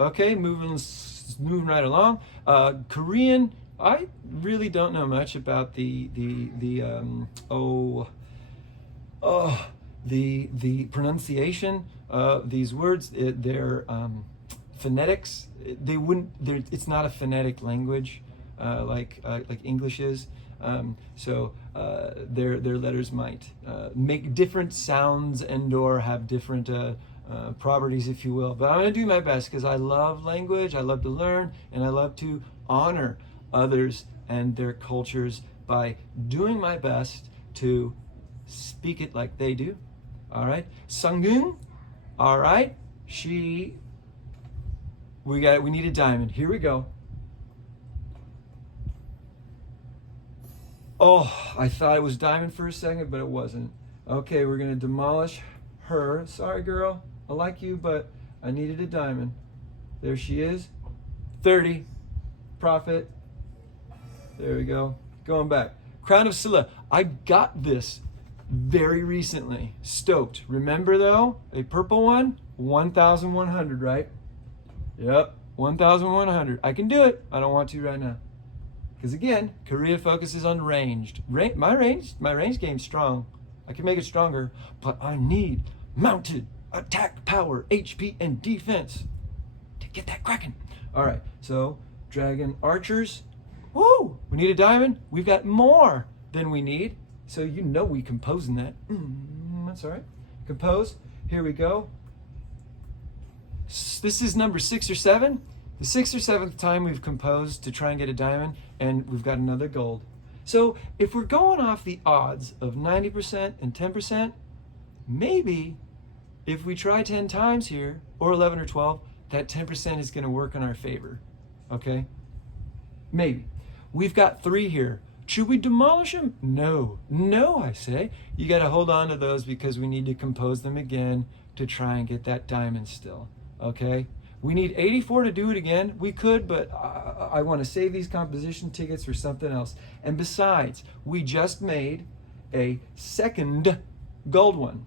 Okay, moving right along. Korean, I really don't know much about the pronunciation of these words. Their phonetics. They wouldn't. It's not a phonetic language like English is. Their letters might make different sounds and/or have different properties, if you will. But I'm going to do my best because I love language. I love to learn, and I love to honor others and their cultures by doing my best to speak it like they do. All right, Sangung. All right, we need a diamond. Here we go. Oh, I thought it was diamond for a second, but it wasn't. Okay, we're gonna demolish her. Sorry, girl. I like you, but I needed a diamond. There she is. 30. Profit. There we go. Going back. Crown of Scylla. I got this very recently. Stoked. Remember though, a purple one, 1,100, right? Yep, 1,100. I can do it. I don't want to right now. Because again, Korea focuses on ranged. My range game's strong. I can make it stronger, but I need mounted attack power, HP, and defense to get that cracking. All right, so dragon archers. Woo! We need a diamond. We've got more than we need. So you know we composing that. That's all right. Compose. Here we go. This is number 6 or 7. The 6th or 7th time we've composed to try and get a diamond, and we've got another gold. So if we're going off the odds of 90% and 10%, maybe if we try 10 times here, or 11 or 12, that 10% is going to work in our favor. Okay? Maybe. We've got 3 here. Should we demolish them? No. No, I say. You got to hold on to those because we need to compose them again to try and get that diamond still. Okay? We need 84 to do it again. We could, but I want to save these composition tickets for something else. And besides, we just made a second gold one.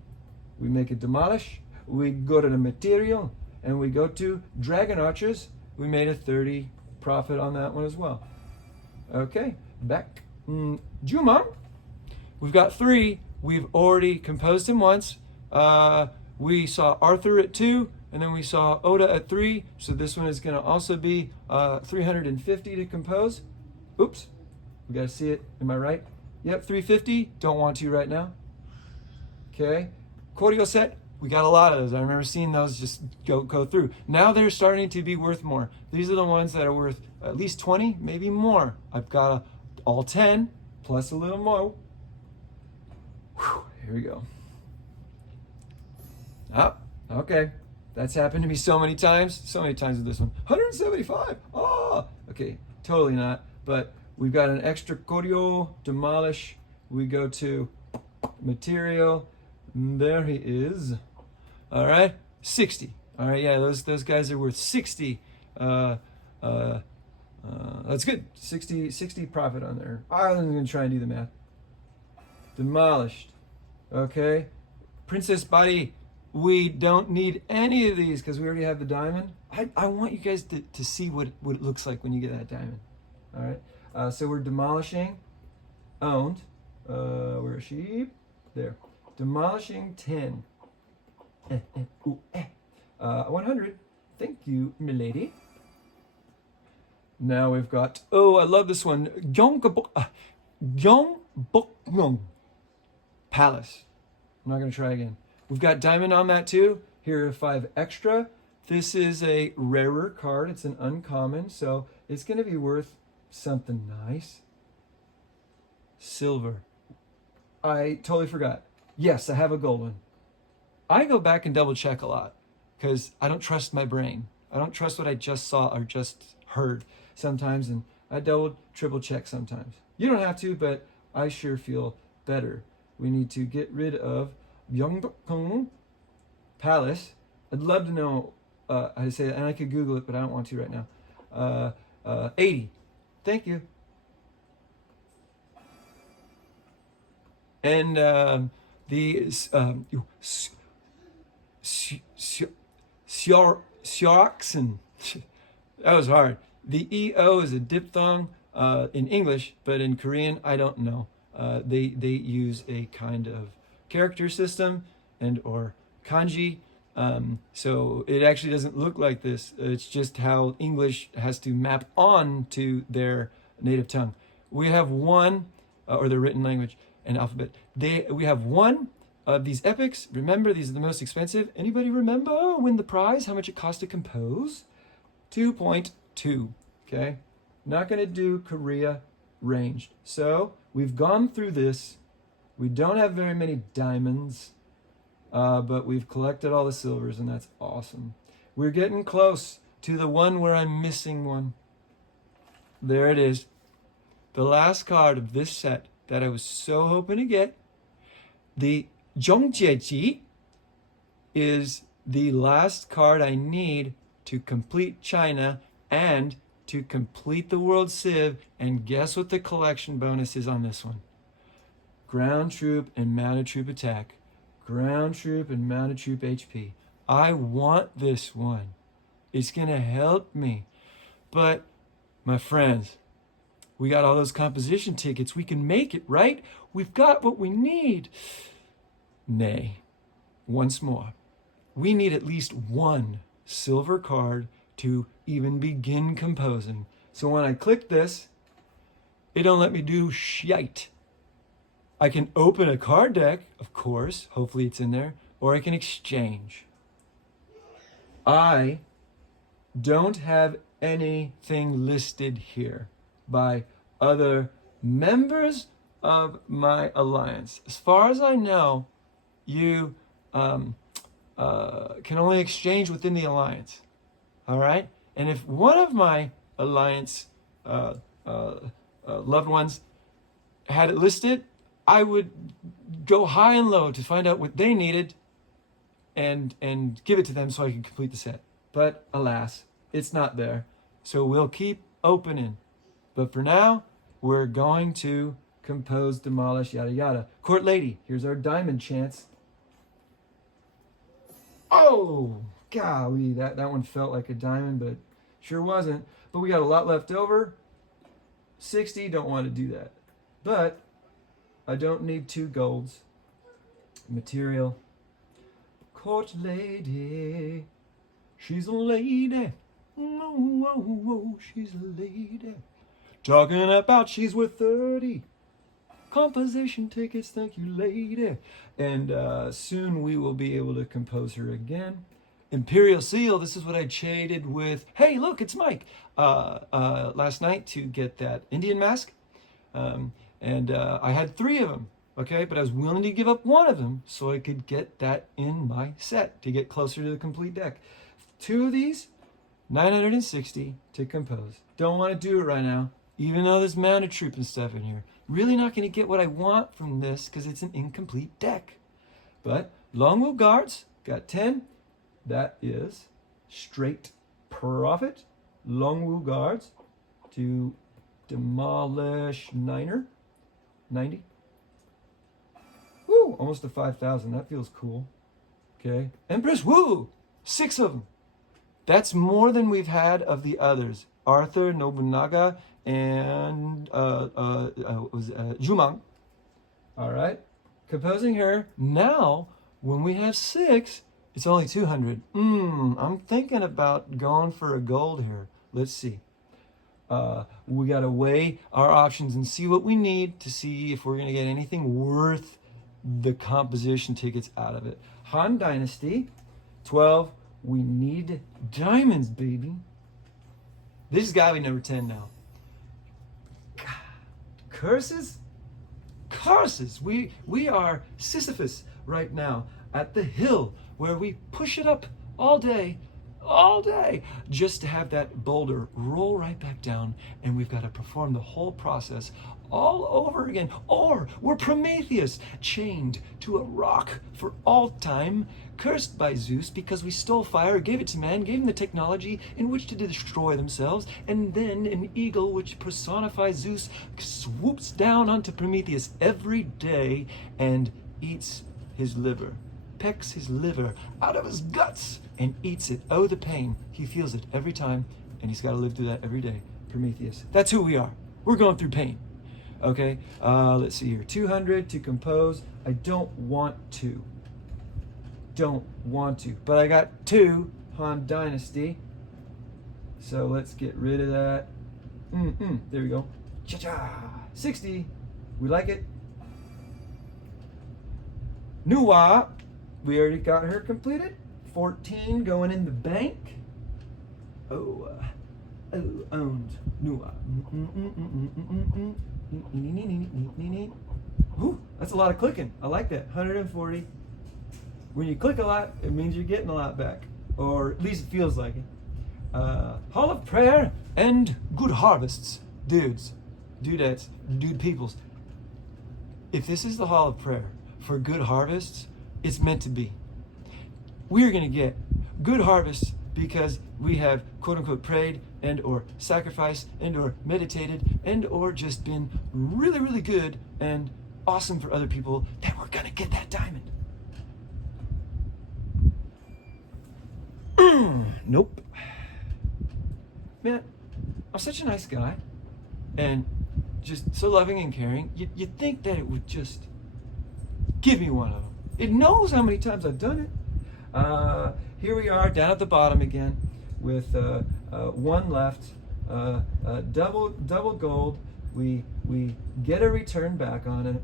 We make a demolish, we go to the material, and we go to dragon archers. We made a 30 profit on that one as well. Okay, back. Juma, we've got 3. We've already composed him once. We saw Arthur at 2. And then we saw Oda at 3, so this one is going to also be 350 to compose. Oops, we got to see it. Am I right? Yep, 350. Don't want to right now. Okay, choreo set. We got a lot of those. I remember seeing those just go through. Now they're starting to be worth more. These are the ones that are worth at least 20, maybe more. I've got all 10 plus a little more. Whew, here we go. Okay. That's happened to me so many times with this one. 175. Oh, okay, totally not. But we've got an extra choreo, demolish. We go to material. There he is. All right, 60. All right, yeah, those guys are worth 60. That's good. 60 profit on there. I'm gonna try and do the math. Demolished. Okay, princess body. We don't need any of these because we already have the diamond. I want you guys to see what it looks like when you get that diamond. All right. So we're demolishing. Owned. Where is she? There. Demolishing 10. 100. Thank you, milady. Now we've got, oh, I love this one. Gyeongbokgung Palace. I'm not going to try again. We've got diamond on that too. Here are 5 extra. This is a rarer card. It's an uncommon, so it's going to be worth something nice. Silver. I totally forgot. Yes, I have a gold one. I go back and double check a lot because I don't trust my brain. I don't trust what I just saw or just heard sometimes, and I double, triple check sometimes. You don't have to, but I sure feel better. We need to get rid of Gyeongbokgung Palace. I'd love to know how to say that, and I could Google it, but I don't want to right now. 80. Thank you. And the Seoxen. That was hard. The EO is a diphthong in English, but in Korean, I don't know. They use a kind of character system and or kanji. So it actually doesn't look like this. It's just how English has to map on to their native tongue. We have one, or their written language and alphabet. We have one of these epics. Remember, these are the most expensive. Anybody remember win the prize? How much it cost to compose? 2.2. Okay, not going to do Korea ranged. So we've gone through this. We don't have very many diamonds, but we've collected all the silvers, and that's awesome. We're getting close to the one where I'm missing one. There it is. The last card of this set that I was so hoping to get. The Zhongjieji is the last card I need to complete China and to complete the World Civ. And guess what the collection bonus is on this one? Ground troop and mounted troop attack. Ground troop and mounted troop HP. I want this one. It's gonna help me. But my friends, we got all those composition tickets. We can make it, right? We've got what we need. Nay, once more, we need at least one silver card to even begin composing. So when I click this, it don't let me do shite. I can open a card deck, of course, hopefully it's in there, or I can exchange. I don't have anything listed here by other members of my alliance. As far as I know, you can only exchange within the alliance. All right? And if one of my alliance loved ones had it listed, I would go high and low to find out what they needed and give it to them so I can complete the set. But alas, it's not there. So we'll keep opening. But for now, we're going to compose, demolish, yada yada. Court lady, here's our diamond chance. Oh, golly, that one felt like a diamond, but sure wasn't. But we got a lot left over. 60, don't want to do that. But I don't need 2 golds. Material. Court lady, she's a lady. Oh, oh, oh, she's a lady. Talking about she's worth 30. Composition tickets, thank you, lady. And soon we will be able to compose her again. Imperial Seal, this is what I traded with, hey, look, it's Mike, last night to get that Indian mask. I had 3 of them, okay? But I was willing to give up 1 of them so I could get that in my set to get closer to the complete deck. 2 of these, 960 to compose. Don't want to do it right now, even though there's mounted troop and stuff in here. Really not going to get what I want from this because it's an incomplete deck. But Longwood Guards, got 10. That is straight profit. Longwood Guards to demolish 90. Woo, almost to 5,000. That feels cool. Okay. Empress, woo, 6 of them. That's more than we've had of the others. Arthur, Nobunaga, and Jumang. All right. Composing her. Now, when we have 6, it's only 200. I'm thinking about going for a gold here. Let's see. We got to weigh our options and see what we need to see if we're going to get anything worth the composition tickets out of it. Han Dynasty, 12. We need diamonds, baby. This has got to be number 10 now. God. Curses? Curses. We are Sisyphus right now at the hill where we push it up all day, just to have that boulder roll right back down, and we've got to perform the whole process all over again. Or we're Prometheus, chained to a rock for all time, cursed by Zeus because we stole fire, gave it to man, gave him the technology in which to destroy themselves, and then an eagle which personifies Zeus swoops down onto Prometheus every day and eats his liver. pecks his liver out of his guts and eats it. Oh, the pain. He feels it every time, and he's got to live through that every day. Prometheus. That's who we are. We're going through pain. Okay, let's see here. 200 to compose. I don't want to. But I got 2 Han Dynasty. So let's get rid of that. There we go. Cha-cha. 60. We like it. Nuwa. We already got her completed. 14 going in the bank. Owned. Nuwa. Ooh, that's a lot of clicking. I like that. 140. When you click a lot, it means you're getting a lot back. Or at least it feels like it. Hall of Prayer and Good Harvests. Dudes. Dudettes. Dude peoples. If this is the Hall of Prayer for good harvests, it's meant to be. We're going to get good harvests because we have quote unquote prayed and or sacrificed and or meditated and or just been really, really good and awesome for other people, that we're going to get that diamond. Nope. Man, I'm such a nice guy and just so loving and caring. You'd think that it would just give me one of them. It knows how many times I've done it. Here we are down at the bottom again with 1 left. Double gold. We get a return back on it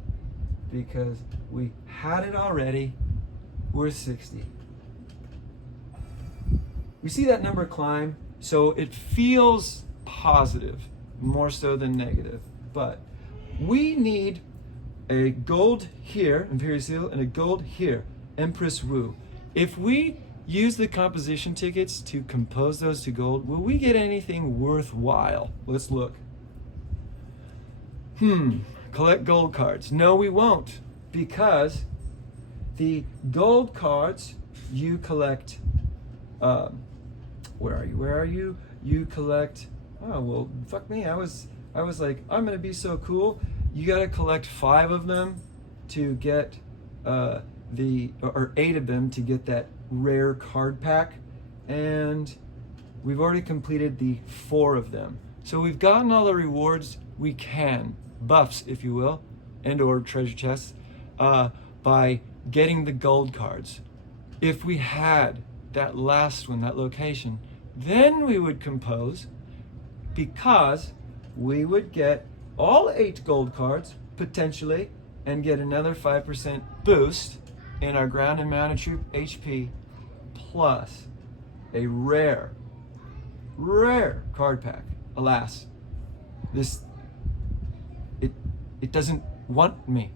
because we had it already. We're 60. We see that number climb, so it feels positive more so than negative. But we need a gold here, Imperial Seal, and a gold here, Empress Wu. If we use the composition tickets to compose those to gold, will we get anything worthwhile? Let's look. Collect gold cards. No, we won't, because the gold cards you collect, where are you? You collect, oh, well, fuck me. I was like, I'm gonna be so cool. You gotta collect 5 of them to get or 8 of them to get that rare card pack, and we've already completed the 4 of them. So we've gotten all the rewards we can, buffs if you will, and or treasure chests, by getting the gold cards. If we had that last one, that location, then we would compose, because we would get all 8 gold cards potentially and get another 5% boost in our ground and mounted troop HP, plus a rare card pack. Alas, it doesn't want me.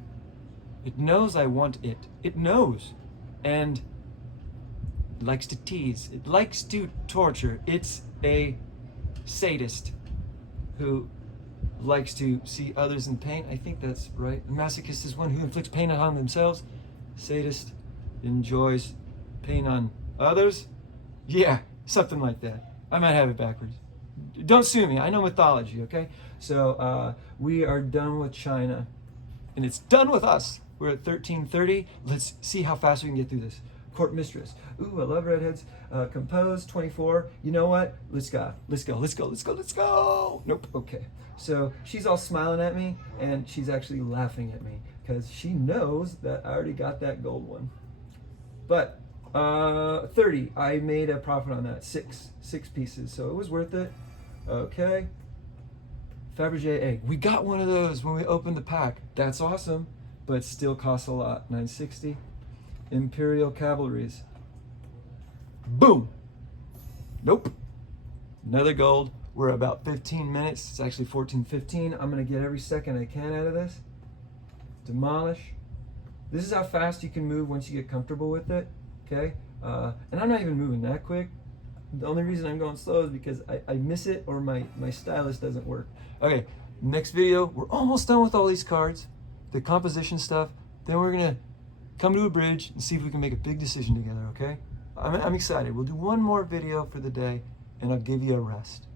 It knows I want it. It knows, and it likes to tease. It likes to torture. It's a sadist who likes to see others in pain. I think that's right. A masochist is one who inflicts pain on themselves. Sadist enjoys pain on others. Yeah, something like that. I might have it backwards. Don't sue me. I know mythology, okay? So we are done with China, and it's done with us. We're at 1330. Let's see how fast we can get through this. Court Mistress. Ooh, I love redheads. Compose, 24. You know what? Let's go. Nope, okay. So she's all smiling at me, and she's actually laughing at me because she knows that I already got that gold one. But 30, I made a profit on that. Six pieces, so it was worth it. Okay. Fabergé egg. We got one of those when we opened the pack. That's awesome, but still costs a lot. 960. Imperial Cavalries. Boom. Nope. Another gold. We're about 15 minutes. It's actually 14:15. I'm gonna get every second I can out of this. Demolish. This is how fast you can move once you get comfortable with it. Okay. And I'm not even moving that quick. The only reason I'm going slow is because I miss it, or my stylus doesn't work. Okay, next video, we're almost done with all these cards, the composition stuff. Then we're gonna come to a bridge and see if we can make a big decision together, okay? I'm excited. We'll do one more video for the day, and I'll give you a rest.